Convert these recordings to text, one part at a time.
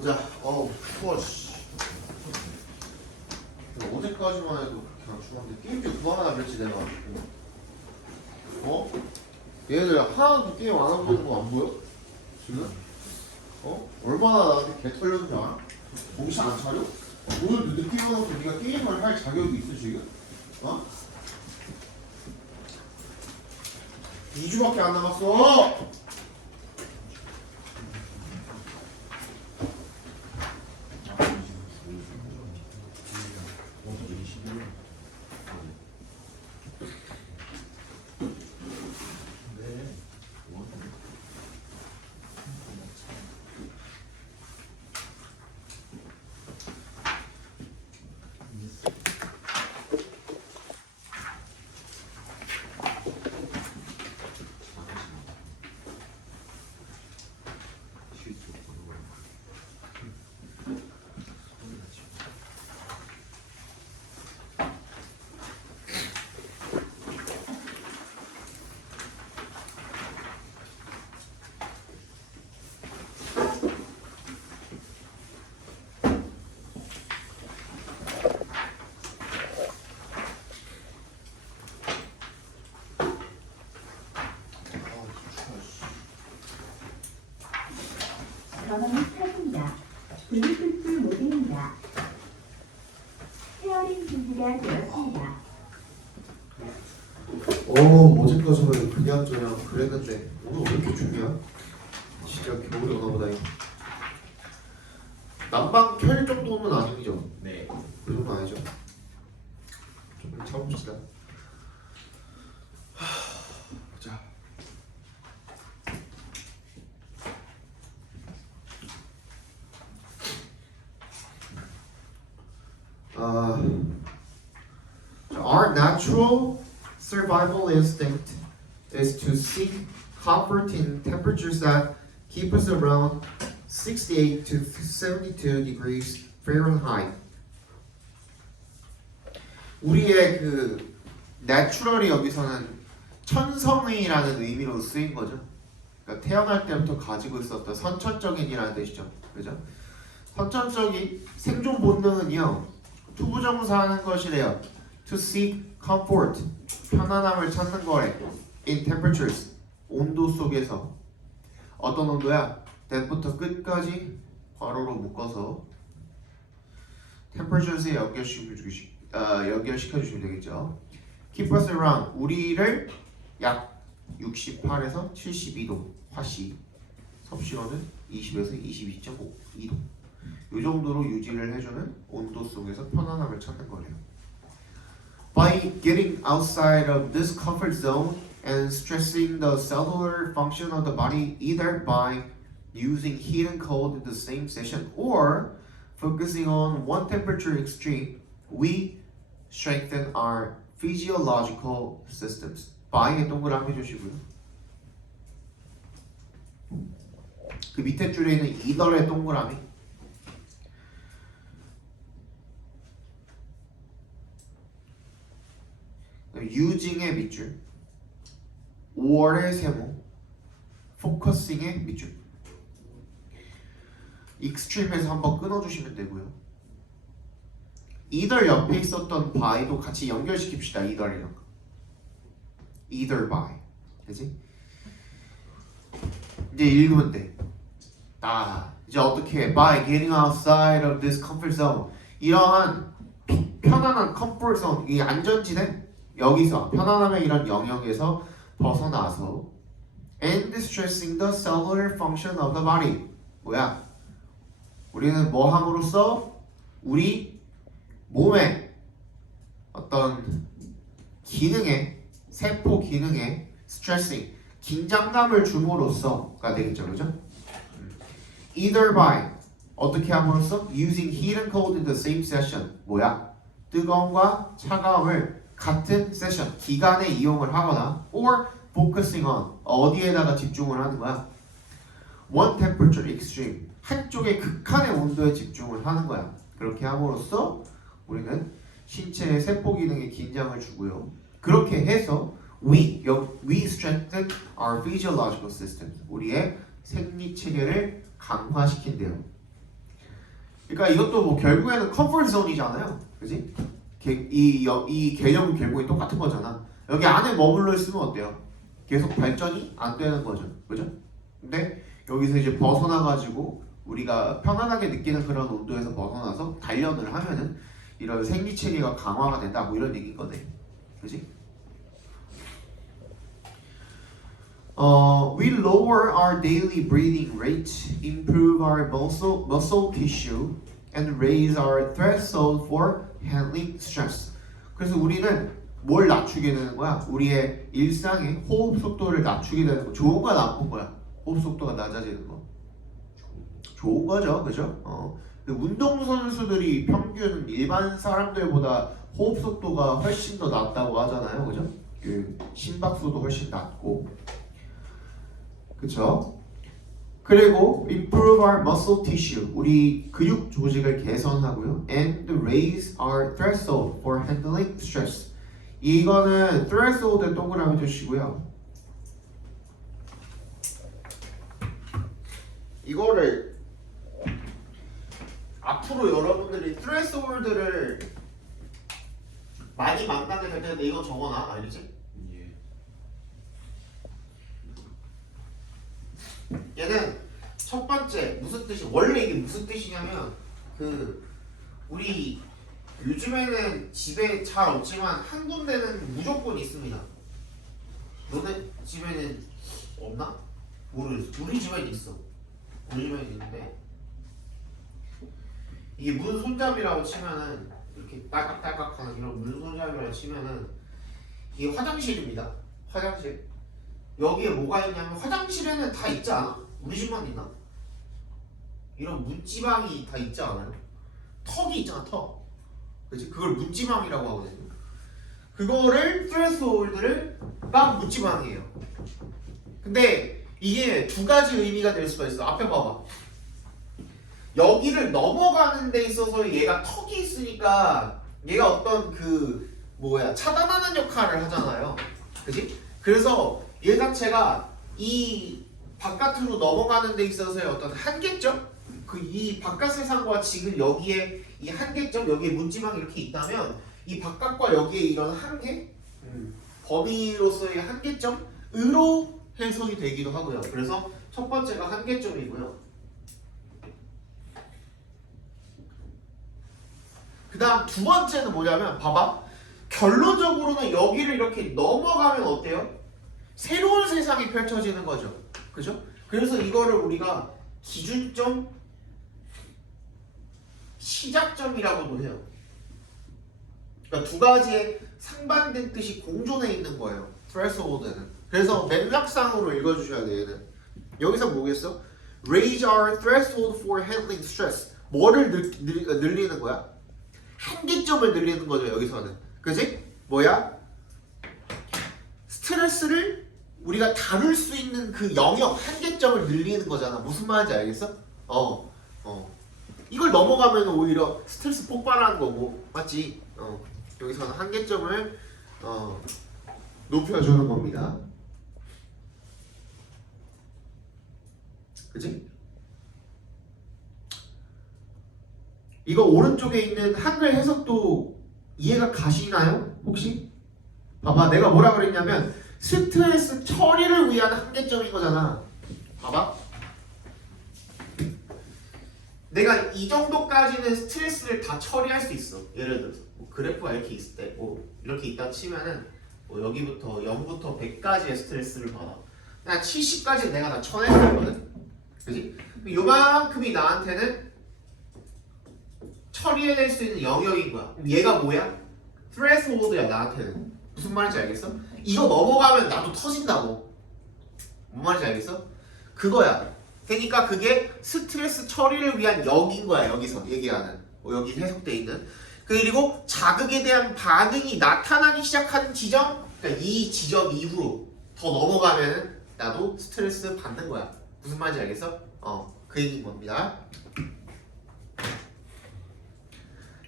보자. 추워. 씨. 어제까지만 해도 그냥 추웠는데 게임 좀 그만하라 그랬지 내가. 얘들 하나도 게임 안 하고 있는 거 안 보여? 지금? 얼마나 나한테 개 털렸는지 알아? 정신 안 차려? 오늘도 늦게 일어나서 네가 게임을 할 자격이 있어 지금? 2주밖에 안 남았어! 전원은 켜집니다. 블루투스 모드입니다. 페어링 준비가 되었습니다. 어제까지는 그냥 그랬는데 오늘 왜 이렇게 춥냐? 진짜 겨울이 오나보다. 난방 켤 정도는 아니죠? 네. 그 정도 아니죠? 좀 참읍시다. 자. Our natural survival instinct is to seek comfort in temperatures that keep us around 68 to 72 degrees Fahrenheit. 우리의 그 내추럴이 여기서는 천성이라는 의미로 쓰인 거죠. 그러니까 태어날 때부터 가지고 있었던 선천적인이라는 뜻이죠. 그죠? 선천적인 생존 본능은요, 투부정사하는 것이래요. To seek comfort, 편안함을 찾는 거래. In temperatures, 온도 속에서. 어떤 온도야? that부터 끝까지 괄호로 묶어서 temperatures에 연결시켜주시면 되겠죠. Keep us around, 우리를 약 68에서 72도 화씨, 섭씨로는 20에서 22.2도 이 정도로 유지를 해주는 온도 속에서 편안함을 찾는 거래요. By getting outside of this comfort zone and stressing the cellular function of the body either by using heat and cold in the same session or focusing on one temperature extreme, we strengthen our physiological systems. by에 동그라미 해주시고요. 그 밑에 줄에 있는 either의 동그라미. using의 밑줄, or의 세모, focusing의 밑줄. extreme에서 한번 끊어주시면 되고요. either 옆에 있었던 by도 같이 연결시킵시다. either이랑 either by, 그지? 이제 읽으면 돼. 이제 어떻게 해? By getting outside of this comfort zone, 이러한 편안한 comfort zone, 이 안전지대, 여기서 편안함의 이런 영역에서 벗어나서 and stressing the cellular function of the body. 뭐야? 우리는 뭐 함으로써 우리 몸의 어떤 기능에, 세포 기능에 stressing, 긴장감을 줌으로써가 되겠죠, 그죠? Either by, 어떻게 함으로써? Using heat and cold in the same session. 뭐야? 뜨거움과 차가움을 같은 세션, 기간에 이용을 하거나 or focusing on, 어디에다가 집중을 하는 거야? One temperature extreme, 한쪽의 극한의 온도에 집중을 하는 거야. 그렇게 함으로써 우리는 신체의 세포 기능에 긴장을 주고요. 그렇게 해서 we strengthen our physiological system, 우리의 생리 체계를 강화시킨대요. 그러니까 이것도 뭐 결국에는 컴포트 존이잖아요. 그지? 이 개념은 결국에 똑같은 거잖아. 여기 안에 머물러 있으면 어때요? 계속 발전이 안 되는 거죠. 그죠? 근데 여기서 이제 벗어나가지고 우리가 편안하게 느끼는 그런 온도에서 벗어나서 단련을 하면은 이런 생리체계가 강화가 된다 뭐 이런 얘기인 거네. 그지? We lower our daily breathing rate, improve our muscle tissue, and raise our threshold for handling stress. 그래서 우리는 뭘 낮추게 되는 거야? 우리의 일상의 호흡 속도를 낮추게 되는 거. 좋은 거야, 나쁜 거야? 호흡 속도가 낮아지는 거. 좋은 거죠, 그죠? 운동 선수들이 평균 일반 사람들보다 호흡 속도가 훨씬 더 낮다고 하잖아요, 그죠? 그 심박수도 훨씬 낮고. 그쵸? 그리고 improve our muscle tissue 우리 근육 조직을 개선하고요 and raise our threshold for handling stress 이거는 threshold에 동그라미 주시고요 이거를 앞으로 여러분들이 threshold를 많이 만나게 될 텐데 이거 적어놔 알겠지? 얘는 첫 번째 무슨 뜻이 원래 이게 무슨 뜻이냐면 그 우리 요즘에는 집에 잘 없지만 한 군데는 무조건 있습니다. 너네 집에는 없나? 모르겠어. 우리 집에는 있어. 우리 집에는 있는데 이게 문 손잡이라고 치면은 이렇게 딸깍딸깍하는 이런 문 손잡이라고 치면은 이게 화장실입니다. 화장실. 여기에 뭐가 있냐면 화장실에는 다 있지 않아? 우리 집만 있나? 이런 문지방이 다 있지 않아요? 턱이 있잖아 턱 그치? 그걸 문지방이라고 하거든요 그거를 threshold를 딱 문지방이에요 근데 이게 두 가지 의미가 될 수가 있어 앞에 봐봐 여기를 넘어가는 데 있어서 얘가 턱이 있으니까 얘가 어떤 그 뭐야 차단하는 역할을 하잖아요 그치? 그래서 얘 자체가 이 바깥으로 넘어가는 데 있어서의 어떤 한계점? 그 이 바깥 세상과 지금 여기에 이 한계점, 여기에 문지방이 이렇게 있다면 이 바깥과 여기에 이런 한계? 범위로서의 한계점으로 해석이 되기도 하고요. 그래서 첫 번째가 한계점이고요. 그 다음 두 번째는 뭐냐면 봐봐. 결론적으로는 여기를 이렇게 넘어가면 어때요? 새로운 세상이 펼쳐지는 거죠. 그죠? 그래서 이거를 우리가 기준점, 시작점이라고도 해요. 그러니까 두 가지의 상반된 뜻이 공존해 있는 거예요. threshold는. 그래서 맥락상으로 읽어주셔야 돼요. 얘는. 여기서 뭐겠어? Raise our threshold for handling stress. 뭐를 늘리는 거야? 한계점을 늘리는 거죠. 여기서는. 그지? 뭐야? 스트레스를 우리가 다룰 수 있는 그 영역, 한계점을 늘리는 거잖아. 무슨 말인지 알겠어? 이걸 넘어가면 오히려 스트레스 폭발하는 거고, 맞지? 여기서는 한계점을 높여주는 겁니다. 그치? 이거 오른쪽에 있는 한글 해석도 이해가 가시나요? 혹시? 봐봐, 내가 뭐라 그랬냐면 스트레스 처리를 위한 한계점인 거잖아. 봐봐. 내가 이 정도까지는 스트레스를 다 처리할 수 있어. 예를 들어서 뭐 그래프가 이렇게 있을 때 이렇게 있다 치면은 여기부터 0부터 100까지의 스트레스를 받아. 나 70까지 내가 다 쳐내거든. 그지? 요만큼이 나한테는 처리해낼 수 있는 영역인 거야. 그럼 얘가 뭐야? threshold야 나한테는. 무슨 말인지 알겠어? 이거 넘어가면 나도 터진다고. 뭔 말인지 알겠어? 그거야. 그러니까 그게 스트레스 처리를 위한 역인 거야. 여기서 얘기하는 여기 해석돼 있는. 그리고 자극에 대한 반응이 나타나기 시작하는 지점, 그러니까 이 지점 이후로 더 넘어가면 나도 스트레스 받는 거야. 무슨 말인지 알겠어? 그 얘기인 겁니다.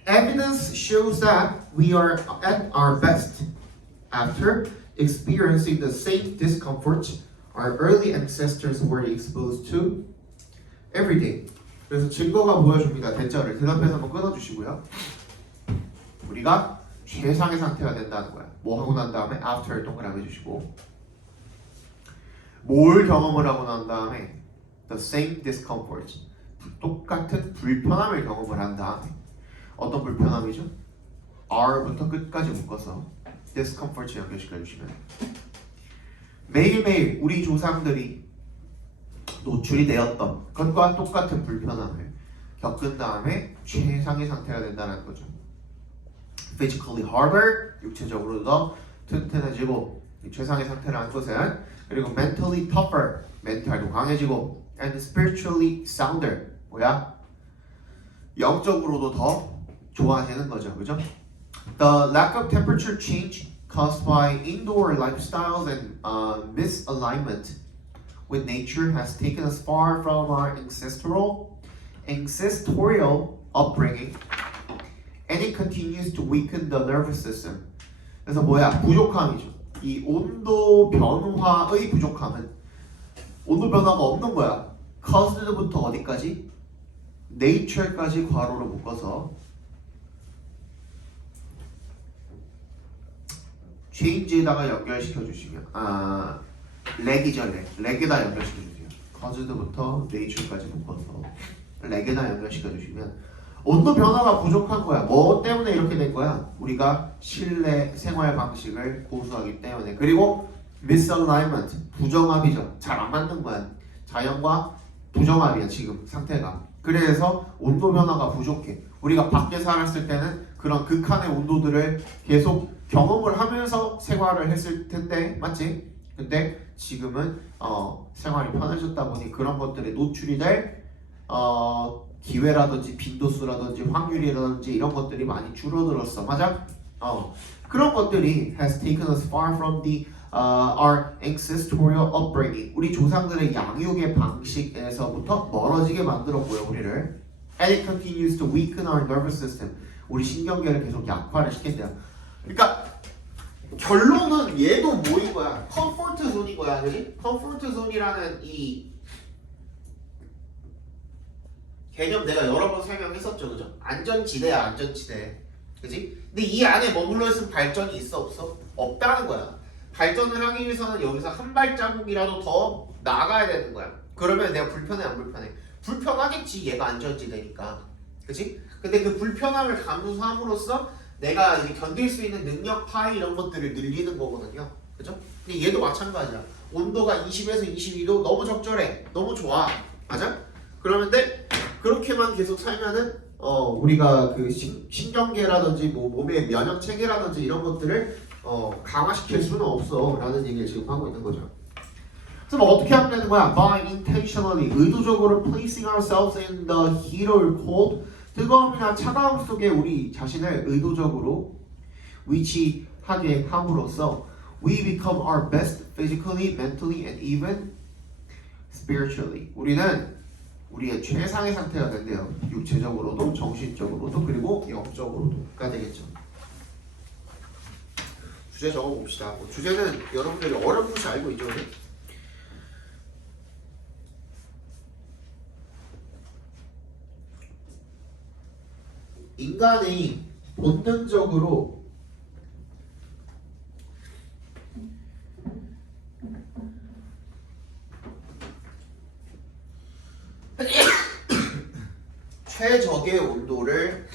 Evidence shows that we are at our best after experiencing the same discomfort our early ancestors were exposed to every day. 그래서 증거가 보여줍니다. 대절을 대답해서 한번 끊어주시고요. 우리가 최상의 상태가 된다는 거야. 뭐 하고 난 다음에 after 동그라미 해주시고 뭘 경험을 하고 난 다음에 the same discomfort 똑같은 불편함을 경험을 한 다음에 어떤 불편함이죠? R부터 끝까지 묶어서 discomfort에 연결시켜 주시면 매일매일 우리 조상들이 노출이 되었던 것과 똑같은 불편함을 겪은 다음에 최상의 상태가 된다는 거죠. Physically harder, 육체적으로 더 튼튼해지고 최상의 상태를 한 것은 그리고 mentally tougher, 멘탈도 강해지고 and spiritually sounder, 뭐야? 영적으로도 더 좋아지는 거죠, 그죠? The lack of temperature change caused by indoor lifestyles and misalignment with nature has taken us far from our ancestral upbringing, and it continues to weaken the nervous system. 그래서 뭐야? 부족함이죠. 이 온도 변화의 부족함은 온도 변화가 없는 거야. caused부터 어디까지? nature까지 괄호로 묶어서 change에다가 연결시켜 주시면 렉이죠, 렉에다 연결시켜 주세요. caused부터 nature까지 묶어서 렉에다 연결시켜 주시면 온도 변화가 부족한 거야. 뭐 때문에 이렇게 된 거야? 우리가 실내 생활 방식을 고수하기 때문에. 그리고 misalignment, 부정합이죠. 잘 안 맞는 거야. 자연과 부정합이야 지금 상태가. 그래서 온도 변화가 부족해. 우리가 밖에 살았을 때는 그런 극한의 온도들을 계속 경험을 하면서 생활을 했을 텐데, 맞지? 근데 지금은 생활이 편해졌다 보니 그런 것들에 노출이 될 기회라든지 빈도수라든지 확률이라든지 이런 것들이 많이 줄어들었어. 맞아? 그런 것들이 has taken us far from the our ancestral upbringing. 우리 조상들의 양육의 방식에서부터 멀어지게 만들었고요, 우리를. And it continues to weaken our nervous system. 우리 신경계를 계속 약화를 시킨대요. 그러니까 결론은 얘도 뭐인 거야? 컴포트 존인 거야, 그지? 컴포트 존이라는 이 개념 내가 여러 번 설명했었죠, 그죠? 안전지대야, 안전지대, 그지? 근데 이 안에 머물러 있으면 발전이 있어, 없어? 없다는 거야. 발전을 하기 위해서는 여기서 한 발자국이라도 더 나가야 되는 거야. 그러면 내가 불편해, 안 불편해? 불편하겠지, 얘가 안전지대니까, 그지? 근데 그 불편함을 감수함으로써 내가 이제 견딜 수 있는 능력 파이 이런 것들을 늘리는 거거든요, 그죠? 근데 얘도 마찬가지야. 온도가 20에서 22도 너무 적절해, 너무 좋아, 맞아? 그러면 그렇게만 계속 살면은 우리가 그 신경계라든지 뭐 몸의 면역 체계라든지 이런 것들을 강화시킬 수는 없어라는 얘기를 지금 하고 있는 거죠. 그래서 뭐 어떻게 하면 되는 거야? By intentionally, 의도적으로 placing ourselves in the heat or cold, 뜨거움이나 차가움 속에 우리 자신을 의도적으로 위치하게 함으로써 we become our best physically, mentally, and even spiritually. 우리는 우리의 최상의 상태가 된대요. 육체적으로도, 정신적으로도, 그리고 영적으로도가 되겠죠. 주제 적어봅시다. 주제는 여러분들이 어렴풋이 알고 있죠. 인간이 본능적으로 최적의 온도를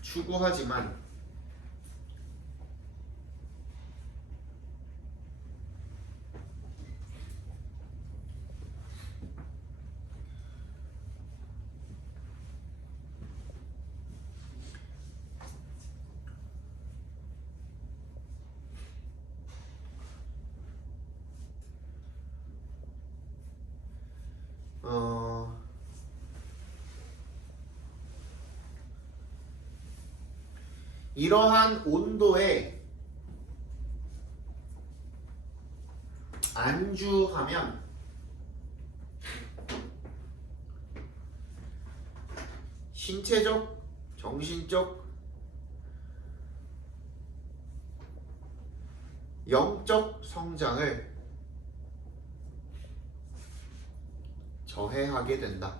추구하지만 이러한 온도에 안주하면 신체적, 정신적, 영적 성장을 저해하게 된다.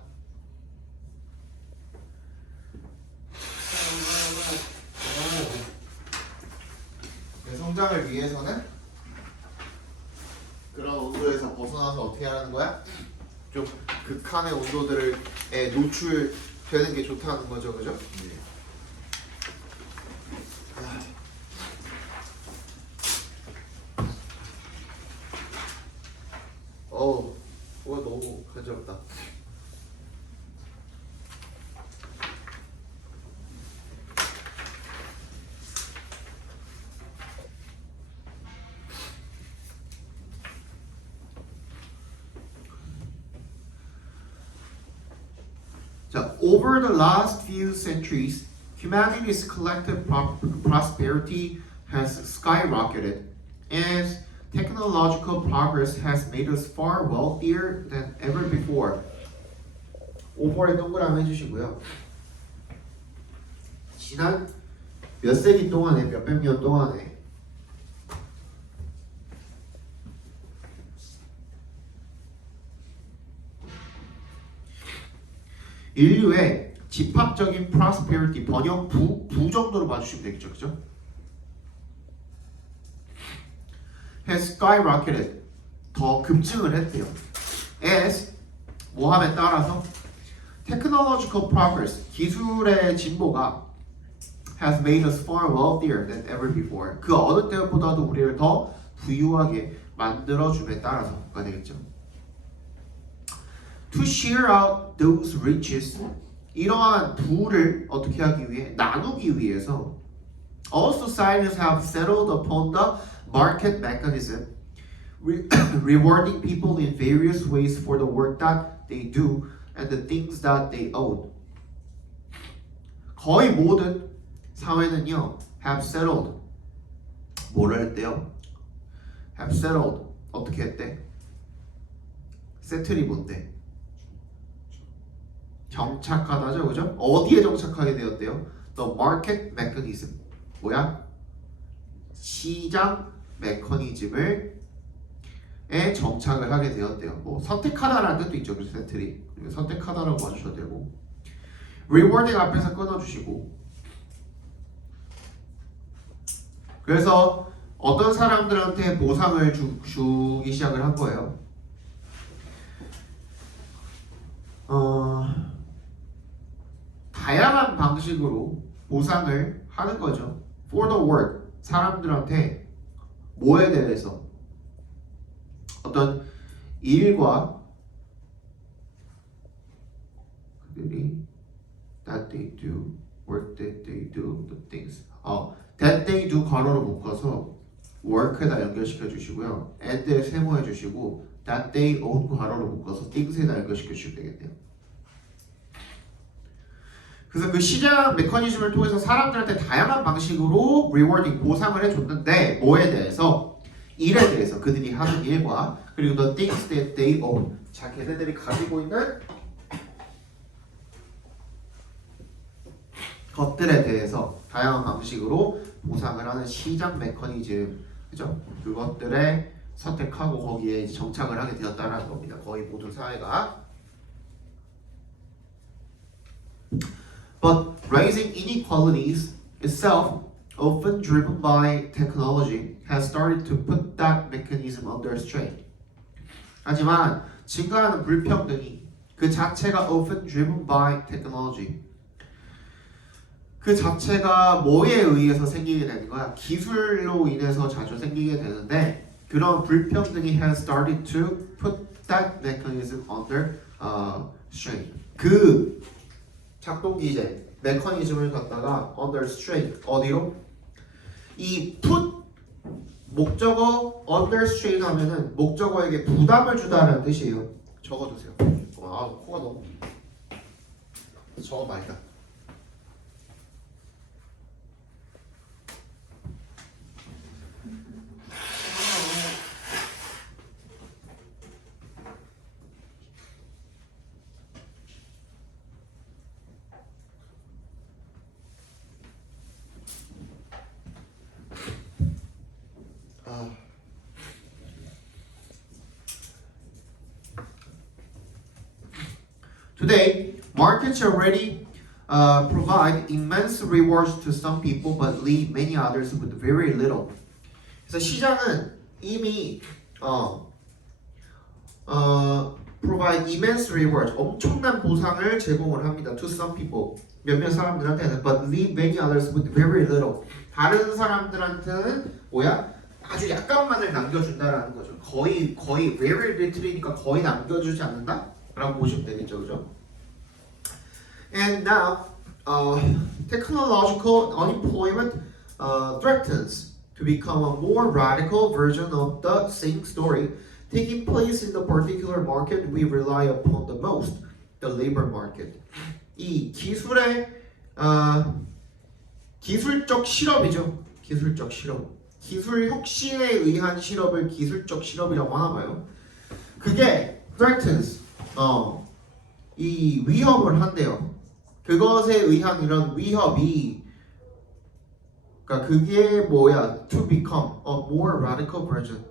내 성장을 위해서는 그런 온도에서 벗어나서 어떻게 하라는 거야? 좀 극한의 온도들에 노출되는 게 좋다는 거죠, 그죠? 뭐가 너무 간지럽다. 자, over the last few centuries, humanity's collective prosperity has skyrocketed, and technological progress has made us far wealthier than ever before. over에 동그라미 해주시고요. 지난 몇 세기 동안에 몇백 년 동안에 인류의 집합적인 prosperity 번영 부 정도로 봐주시면 되겠죠, 그죠? has skyrocketed 더 급증을 했대요. as 뭐함에 따라서 technological progress 기술의 진보가 has made us far wealthier than ever before 그 어느 때보다도 우리를 더 부유하게 만들어줌에 따라서가 되겠죠. To share out those riches 이러한 부를 어떻게 하기 위해 나누기 위해서 all societies have settled upon the market mechanism rewarding people in various ways for the work that they do and the things that they own. 거의 모든 사회는요 have settled 뭐를 했대요? have settled 어떻게 했대? 세틀이 뭔데? 정착하다죠, 그죠? 어디에 정착하게 되었대요? The market mechanism 뭐야? 시장 메커니즘을 에 정착을 하게 되었대요. 뭐 선택하다라는 뜻도 있죠, 그래서 세틀이 선택하다라고 봐주셔도 되고 rewarding 앞에서 끊어주시고 그래서 어떤 사람들한테 보상을 주기 시작을 한 거예요. 다양한 방식으로 보상을 하는 거죠. For the work 사람들한테 뭐에 대해서 어떤 일과 그들이 that they do work that they do the things that they do 괄호로 묶어서 work에다 연결시켜 주시고요. and에 세모해 주시고 that they own 괄호로 묶어서 things에다 연결시켜 주시면 되겠네요. 그래서 그 시장 메커니즘을 통해서 사람들한테 다양한 방식으로 rewarding 보상을 해줬는데 뭐에 대해서? 일에 대해서 그들이 하는 일과 그리고 the things that they own 자 걔네들이 가지고 있는 것들에 대해서 다양한 방식으로 보상을 하는 시장 메커니즘 그죠? 그것들에 선택하고 거기에 이제 정착을 하게 되었다는 겁니다. 거의 모든 사회가 But raising inequalities itself, often driven by technology, has started to put that mechanism under strain. 하지만 증가하는 불평등이 그 자체가 often driven by technology. 그 자체가 뭐에 의해서 생기게 되는 거야? 기술로 인해서 자주 생기게 되는데 그런 불평등이 has started to put that mechanism under strain. 그 작동 기제, 메커니즘을 갖다가 under strain 어디로? 이 put 목적어 under strain 하면은 목적어에게 부담을 주다라는 뜻이에요. 적어두세요. 코가 너무 적어 말이다. Today, markets already provide immense rewards to some people but leave many others with very little. 그래서 시장은 이미 provide immense rewards, 엄청난 보상을 제공을 합니다. To some people, 몇몇 사람들한테는, but leave many others with very little. 다른 사람들한테는 뭐야? 아주 약간만을 남겨준다라는 거죠. 거의 very little이니까 거의 남겨주지 않는다라고 보시면 되겠죠, 그죠? And now, technological unemployment threatens to become a more radical version of the same story taking place in the particular market we rely upon the most, the labor market. 이 기술적 실업이죠. 기술적 실업. 기술 혁신에 의한 실업을 기술적 실업이라고 하나 봐요. 그게 threatens, 이 위협을 한대요. 그것에 의한 이런 위협이, 그러니까 그게 뭐야? To become a more radical version.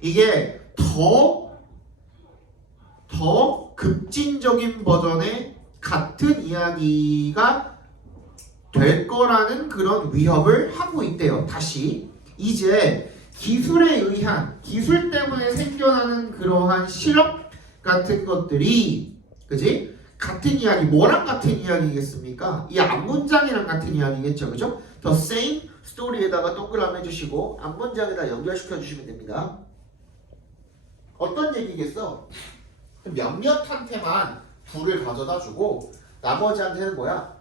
이게 더 급진적인 버전의 같은 이야기가 될 거라는 그런 위협을 하고 있대요. 다시 이제 기술에 의한, 기술 때문에 생겨나는 그러한 실업 같은 것들이, 그지? 같은 이야기, 뭐랑 같은 이야기겠습니까? 이 앞문장이랑 같은 이야기겠죠, 그죠? The same story에다가 동그라미 해주시고 앞문장에다 연결시켜 주시면 됩니다. 어떤 얘기겠어? 몇몇한테만 부를 가져다 주고 나머지한테는 뭐야?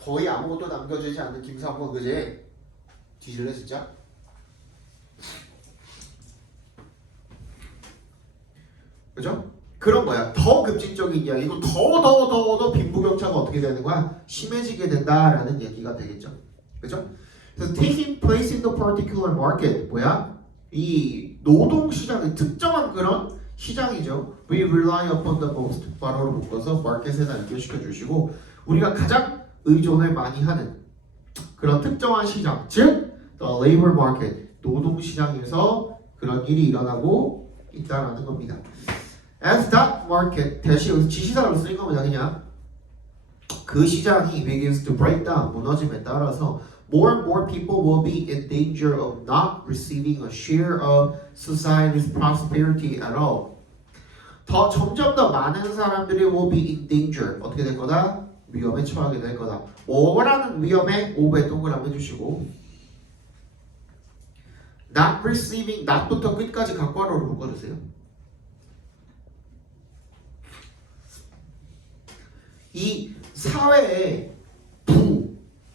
거의 아무것도 남겨주지 않는 김상권, 그지? 뒤질래 진짜? 그죠? 그런 거야. 더 급진적인 이야기고 더 빈부격차가 어떻게 되는 거야? 심해지게 된다라는 얘기가 되겠죠. 그죠? 그래서 taking place in the particular market, 뭐야? 이 노동 시장의 특정한 그런 시장이죠. We rely upon the most. 바로로 묶어서 마켓에다 연결시켜 주시고 우리가 가장 의존을 많이 하는 그런 특정한 시장, 즉 the labor market, 노동 시장에서 그런 일이 일어나고 있다라는 겁니다. As that market, 대시 여기서 지시사로 쓰인 겁니다. 그냥 그 시장이 begins to break down, 무너짐에 따라서 more and more people will be in danger of not receiving a share of society's prosperity at all. 점점 더 많은 사람들이 will be in danger. 어떻게 될 거다? 위험에 처하게 될 거다. 뭐라는 위험에 5배 동그라미 해주시고 not receiving, not부터 끝까지 각괄호로 묶어주세요. 이 사회의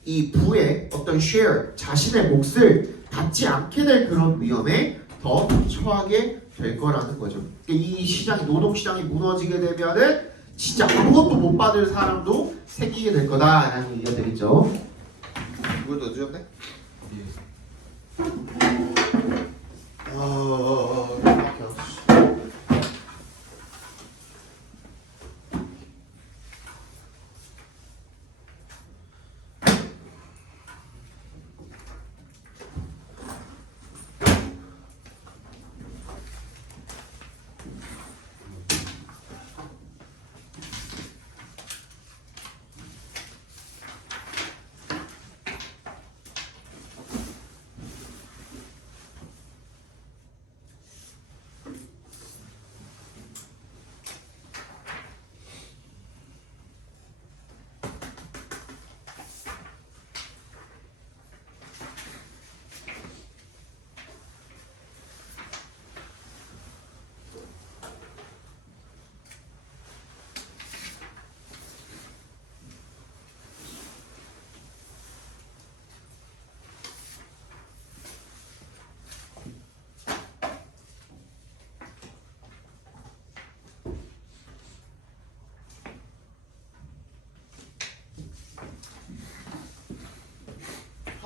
이 부의 어떤 share, 자신의 몫을 받지 않게 될 그런 위험에 더 처하게 될 거라는 거죠. 이 시장이, 노동 시장이 무너지게 되면은 진짜 아무것도 못 받을 사람도 생기게 될 거다라는 얘기가 되겠죠. 이것도 늦었네?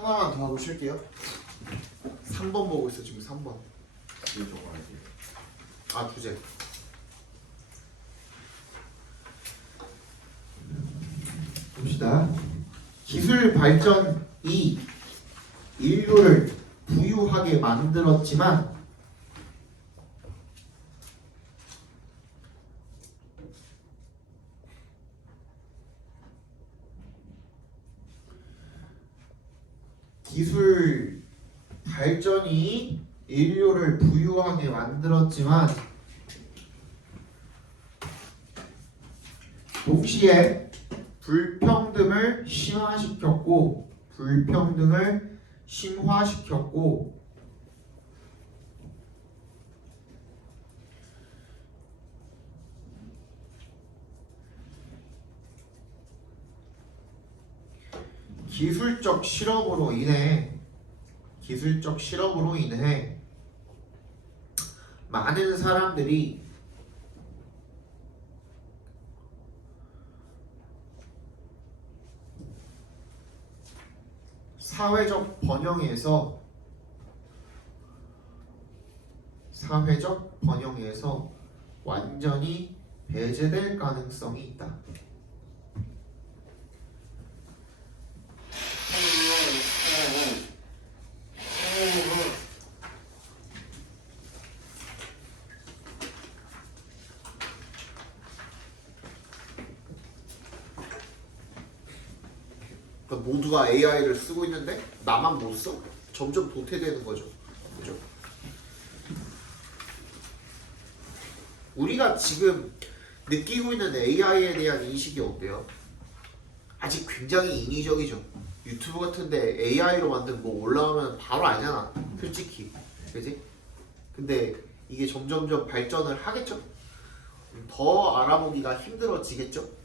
하나만 더 하고 쉴게요. 3번 보고 있어 지금 3번. 뒤에 적어야지. 아 주제. 봅시다. 기술 발전이 인류를 부유하게 만들었지만 기술 발전이 인류를 부유하게 만들었지만 동시에 불평등을 심화시켰고 기술적 실험으로 인해 많은 사람들이 사회적 번영에서 완전히 배제될 가능성이 있다. 그러니까 모두가 AI를 쓰고 있는데 나만 못 써? 점점 도태되는 거죠. 그죠? 우리가 지금 느끼고 있는 AI에 대한 인식이 어때요? 아직 굉장히 인위적이죠. 유튜브 같은데 AI로 만든 뭐 올라오면 바로 알잖아. 솔직히. 그지? 근데 이게 점점점 발전을 하겠죠? 더 알아보기가 힘들어지겠죠?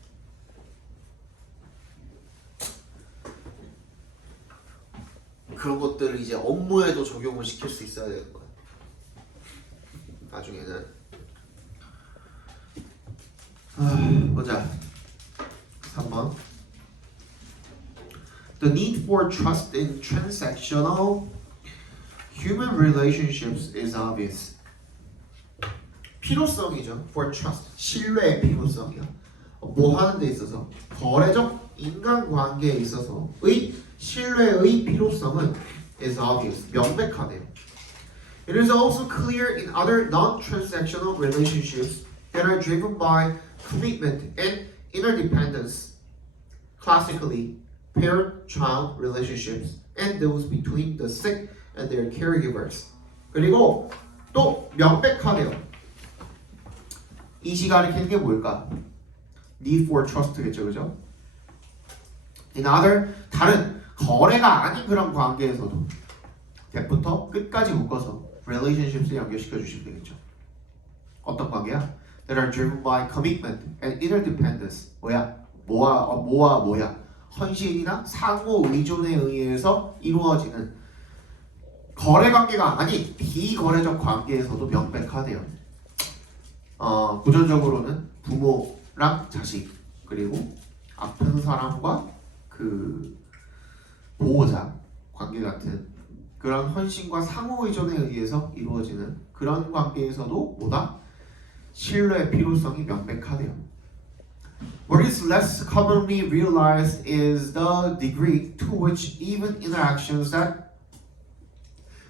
그런 것들을 이제 업무에도 적용을 시킬 수 있어야 되는 거야. 나중에는. 보자. 3번. The need for trust in transactional human relationships is obvious. 필요성이죠. For trust. 신뢰의 필요성이야. 뭐 하는 데 있어서 거래적 인간관계에 있어서의 신뢰의 필요성은 is obvious. 명백하네요. It is also clear in other non-transactional relationships that are driven by commitment and interdependence. Classically, parent-child relationships and those between the sick and their caregivers. 그리고 또 명백하네요. 이 시간에 켜는 게 뭘까? Need for trust겠죠, 그죠? In other, 다른 거래가 아닌 그런 관계에서도 대부터 끝까지 묶어서 relationships에 연결시켜 주시면 되겠죠. 어떤 관계야? That are driven by commitment and interdependence. 뭐야? 헌신이나 상호 의존에 의해서 이루어지는 거래 관계가 아닌 비거래적 관계에서도 명백하대요. 고전적으로는 부모랑 자식 그리고 아픈 사람과 그 보호자 관계 같은 그런 헌신과 상호 의존에 의해서 이루어지는 그런 관계에서도 뭐다? 신뢰의 필요성이 명백하대요. What is less commonly realized is the degree to which even interactions that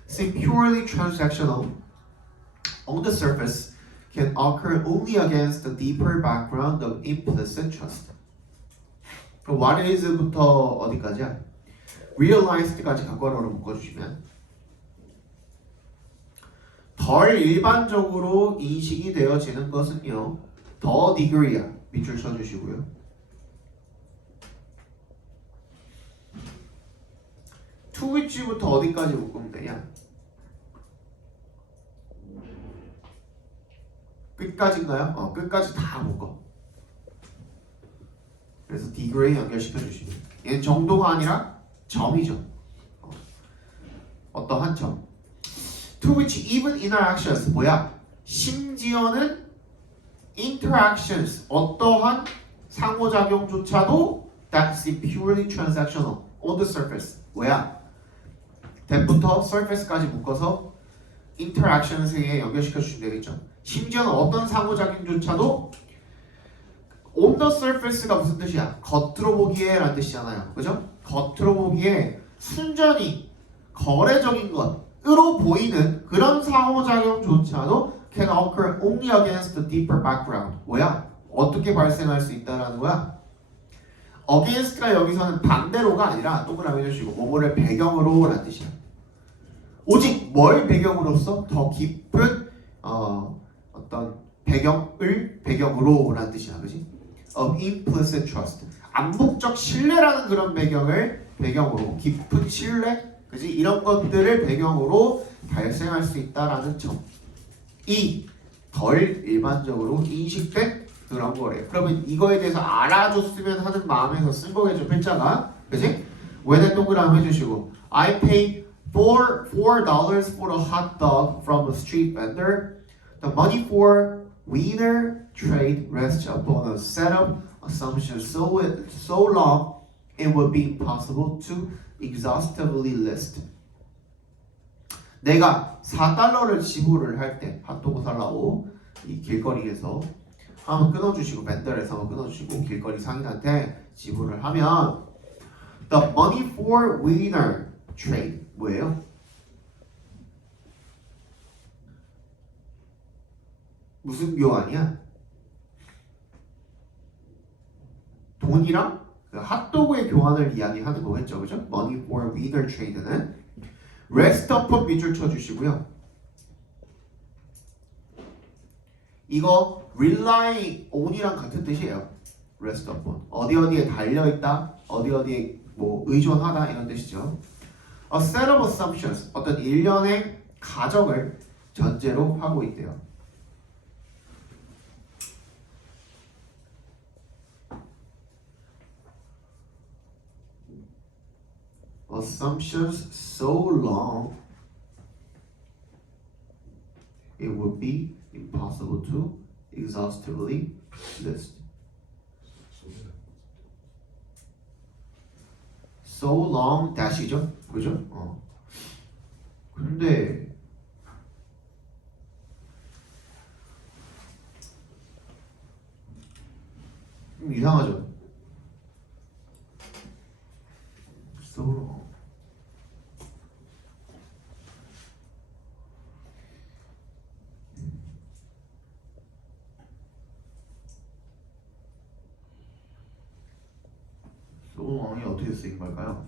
seem purely transactional on the surface can occur only against the deeper background of implicit trust. 그럼 what is부터 어디까지야? realized까지 과거로로 묶어주시면 덜 일반적으로 인식이 되어지는 것은요. 더 degree야. 밑줄 쳐주시고요. to which부터 어디까지 묶으면 되냐? 끝까지인가요? 끝까지 다 묶어. 그래서 degree 연결시켜 주시면 얘는 정도가 아니라 점이죠. 어떠한 점. To which even interactions 뭐야? 심지어는 interactions 어떠한 상호작용조차도 that seem purely transactional on the surface 뭐야? that부터 surface까지 묶어서 interactions에 연결시켜 주시면 되겠죠. 심지어는 어떤 상호작용조차도 on the surface가 무슨 뜻이야? 겉으로 보기에 라는 뜻이잖아요. 그죠? 겉으로 보기에 순전히 거래적인 것으로 보이는 그런 상호작용조차도 can occur only against the deeper background. 뭐야? 어떻게 발생할 수 있다라는 거야? against가 여기서는 반대로가 아니라 동그라미 해주시고 뭐뭐를 배경으로 라는 뜻이야. 오직 뭘 배경으로 써? 더 깊은 어떤 배경으로라는 뜻이야, 그지? Of implicit trust. 암묵적 신뢰라는 그런 배경으로 깊은 신뢰, 그지? 이런 것들을 배경으로 발생할 수 있다라는 점이 덜 일반적으로 인식된 그런 거래요. 그러면 이거에 대해서 알아줬으면 하는 마음에서 쓴 거겠죠, 필자가, 그지? 왜내 동그라미 해주시고 I paid $4 for a hot dog from a street vendor. The money for winner trade rests upon a set of assumptions so long it would be impossible to exhaustively list. 내가 4달러를 지불을 할 때 핫도그 살라고 이 길거리에서 한번 끊어주시고 벤더에서 한번 끊어주시고 길거리 상인한테 지불을 하면 The money for winner trade 뭐예요? 무슨 교환이야? 돈이랑 그 핫도그의 교환을 이야기하는 거겠죠, 그죠? Money for winner trade는 rest upon 밑줄 쳐주시고요. 이거 rely on이랑 같은 뜻이에요. rest upon 어디에 달려있다, 어디에 뭐 의존하다 이런 뜻이죠. A set of assumptions 어떤 일련의 가정을 전제로 하고 있대요. Assumptions so long it would be impossible to exhaustively list. So long dash이죠, 그죠? 근데 좀 이상하죠? So long. So long이 어떻게 쓰인 걸까요?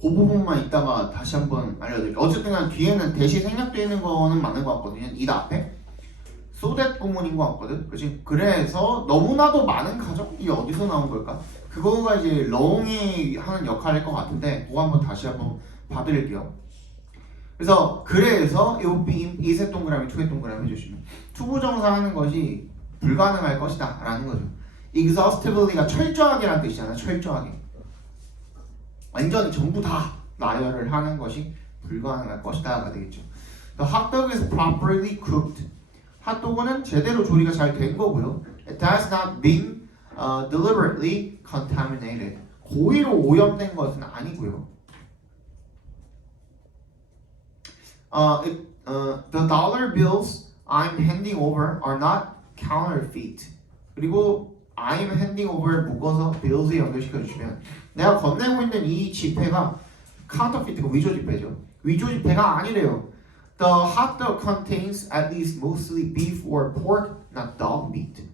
그 부분만 이따가 다시 한번 알려드릴게요. 어쨌든 간 뒤에는 대시 생략되어 있는 거는 맞는 것 같거든요. 이 앞에 so that 구문인 것 같거든. 그렇지? 그래서 너무나도 많은 가정이 어디서 나온 걸까? 그거가 이제 long이 하는 역할일 것 같은데 그거 한번 다시 한번 봐드릴게요. 그래서 it would be 이세 동그라미 투의 동그라미 해주시면 투부정사 하는 것이 불가능할 것이다 라는 거죠. exhaustively가 철저하게라는 뜻이잖아요. 철저하게 완전히 전부 다 나열을 하는 것이 불가능할 것이다가 되겠죠. The hot dog is properly cooked. 핫도그는 제대로 조리가 잘 된 거고요. It has not been deliberately contaminated. 고의로 오염된 것은 아니고요. The dollar bills I'm handing over are not counterfeit. 그리고 I'm handing over 묶어서 bills에 연결시켜 주시면 내가 건네고 있는 이 지폐가 counterfeit가 위조 지폐죠. 위조 지폐가 아니래요. The hot dog contains at least mostly beef or pork, not dog meat.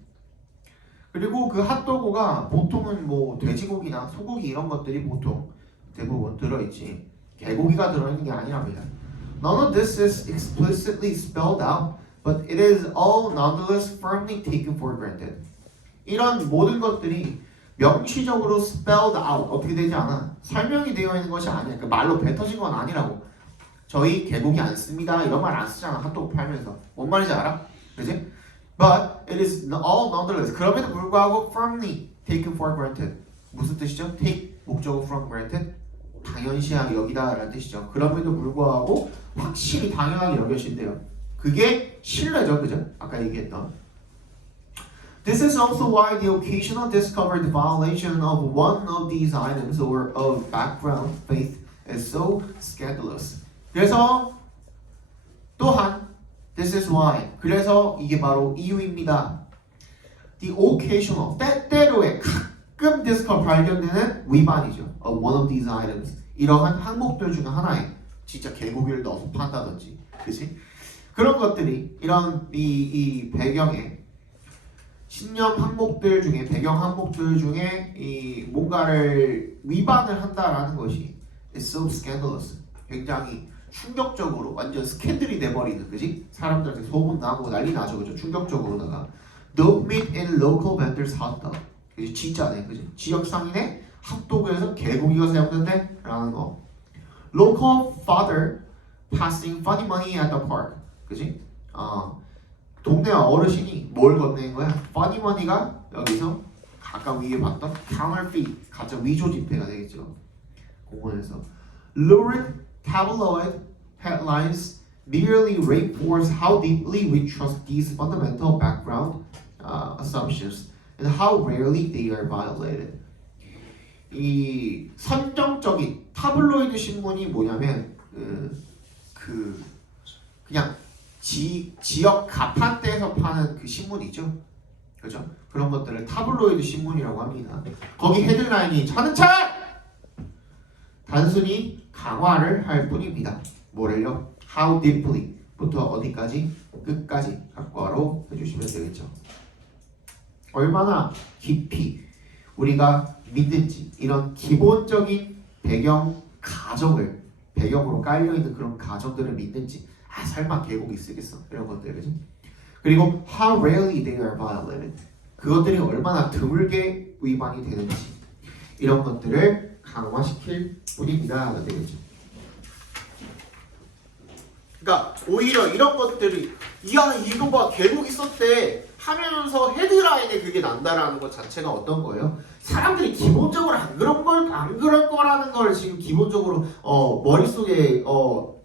그리고 그 핫도그가 보통은 뭐 돼지고기나 소고기 이런 것들이 보통 대부분 들어있지 개고기가 들어있는 게 아니랍니다. None of this is explicitly spelled out, but it is all nonetheless firmly taken for granted. 이런 모든 것들이 명시적으로 spelled out 어떻게 되지 않아 설명이 되어 있는 것이 아니야. 그 말로 뱉어진 건 아니라고. 저희 개고기 안 씁니다 이런 말 안 쓰잖아 핫도그 팔면서. 뭔 말인지 알아? 그지? But it is all nonetheless 그럼에도 불구하고 firmly taken for granted. 무슨 뜻이죠? take 목적어 from granted 당연시하게 여기다 라는 뜻이죠. 그럼에도 불구하고 확실히 당연하게 여겨진대요. 그게 신뢰죠, 그죠? 아까 얘기했던. This is also why the occasional discovered violation of one of these items or of background faith is so scandalous. 그래서 또한 this is why 그래서 이게 바로 이유입니다. The occasional 때때로의 가끔 discover 발견되는 위반이죠. Of one of these items 이러한 항목들 중 하나에 진짜 개고기를 넣어서 판다든지, 그렇지? 그런 것들이 이런 이 배경에 신념 항목들 중에 배경 항목들 중에 이 뭔가를 위반을 한다라는 것이 is so scandalous. 굉장히 충격적으로 완전 스캔들이 돼버리는 그지? 사람들한테 소문 나고 난리 나죠 그죠? 충격적으로다가 dog meat in local vendors hot dog. 그지? 진짜네 그지? 지역 상인의 핫도그에서 개고기가 사용된대 라는 거. Local father passing funny money at the park. 그지? 동네 어르신이 뭘 건넨 거야? funny money가 여기서 아까 위에 봤던 counterfeit 가짜 위조 지폐가 되겠죠. 공원에서 lurid tabloid headlines merely reinforce how deeply we trust these fundamental background assumptions and how rarely they are violated. 이 선정적인 타블로이드 신문이 뭐냐면 그냥 지역 가판대에서 파는 그 신문이죠. 그죠? 그런 것들을 타블로이드 신문이라고 합니다. 거기 헤드라인이 차는차 단순히 강화를 할 뿐입니다. 뭐를요? How deeply 부터 어디까지? 끝까지 각과로 해주시면 되겠죠. 얼마나 깊이 우리가 믿는지 이런 기본적인 배경 가정을 배경으로 깔려있는 그런 가정들을 믿는지 설마 계곡이 쓰겠어 이런 것들 그지? 그리고 how rarely they are violated 그것들이 얼마나 드물게 위반이 되는지 이런 것들을 강화시킬 뿐입니다 되겠죠. 그러니까 오히려 이런 것들이 야 이거 봐 계곡이 썼대 하면서 헤드라인에 그게 난다라는 것 자체가 어떤 거예요? 사람들이 기본적으로 안 그럴 거라는 걸 지금 기본적으로 머릿속에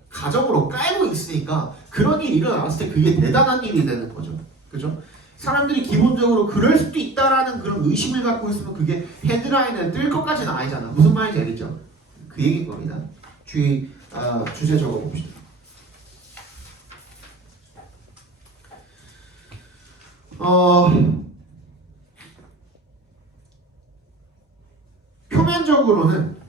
가정으로 깔고 있으니까 그런 일이 일어났을 때 그게 대단한 일이 되는 거죠. 그죠? 사람들이 기본적으로 그럴 수도 있다라는 그런 의심을 갖고 있으면 그게 헤드라인에 뜰 것까지는 아니잖아. 무슨 말인지 알겠죠? 그 얘기인 겁니다. 주제 적어봅시다. 표면적으로는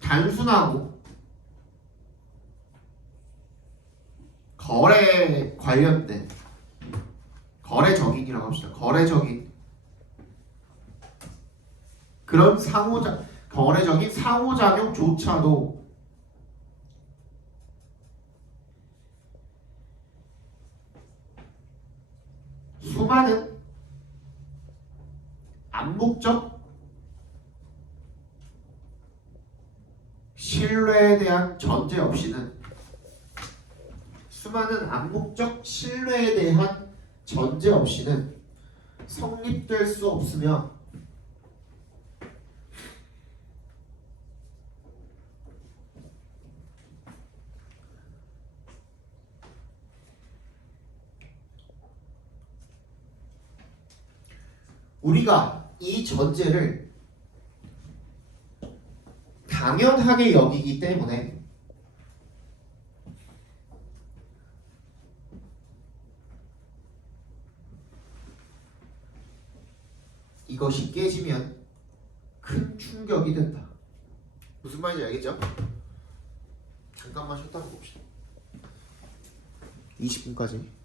단순하고 거래 관련된 거래적인이라고 합시다. 거래적인 그런 거래적인 상호작용조차도 수많은 암묵적 신뢰에 대한 전제 없이는 수많은 암묵적 신뢰에 대한 전제 없이는 성립될 수 없으며 우리가 이 전제를 당연하게 여기기 때문에 이것이 깨지면 큰 충격이 된다. 무슨 말인지 알겠죠? 잠깐만 쉬었다 봅시다. 20분까지.